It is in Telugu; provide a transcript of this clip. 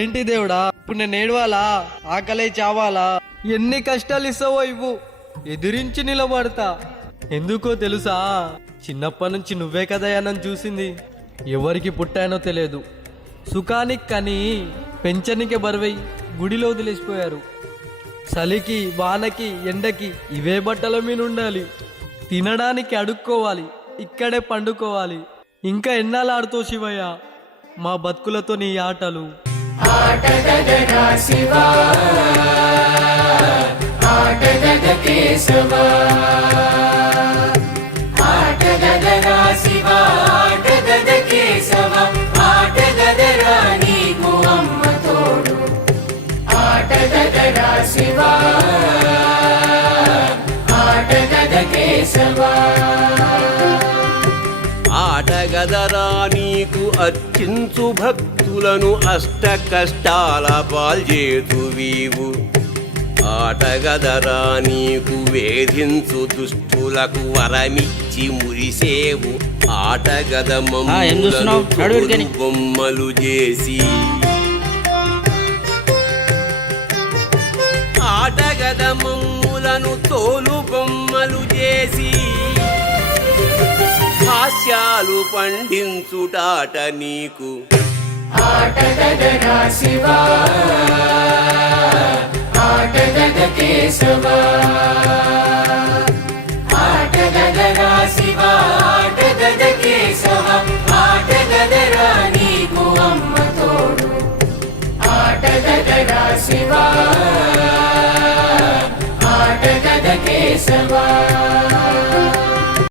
ఏంటి దేవుడా, ఇప్పుడు నేను ఏడవాలా? ఆకలే చావాలా? ఎన్ని కష్టాలు ఇస్తావో ఇవ్వు, ఎదిరించి నిలబడతా. ఎందుకో తెలుసా, చిన్నప్పటి నుంచి నువ్వే కదయ్యా నన్ను చూసింది. ఎవరికి పుట్టానో తెలియదు, సుఖానికి కానీ పెంచనికే బరువై గుడిలో వదిలేసిపోయారు. చలికి వానకి ఎండకి ఇవే బట్టల మీద ఉండాలి, తినడానికి అడుక్కోవాలి, ఇక్కడే పండుకోవాలి. ఇంకా ఎన్నాళ్ళు ఆడుతావు శివయ్య మా బతుకులతో నీ ఆటలు? ఆటగదరా శివా, ఆటగద కేశవా, ఆటగదరా శివా, ఆటగద కేశవా, ఆటగదరా నీకు అమ్మ తోడు. ఆటగదరా శివా, ఆటగద కేశవా, ఆటగదరా నీకు అర్చించు భక్తులను అష్ట కష్టాల పాల్చేతువీవు. ఆటగదరా నీకు వేధించు దుష్టులకు వరమిచ్చి మురిసేవు. ఆటగద మమ్ములను బొమ్మలు చేసి, ఆటగద మమ్ములను తోలు బొమ్మలు చేసి, హాస్యాలు పండించుటాట నీకు. ఆటగదరా శివా, ఆటగద కేశవా, ఆటగదరా శివా, ఆటగద కేశవా, ఆటగదరా నీకు అమ్మ తోడు. ఆటగదరా శివా, ఆటగద కేశవా.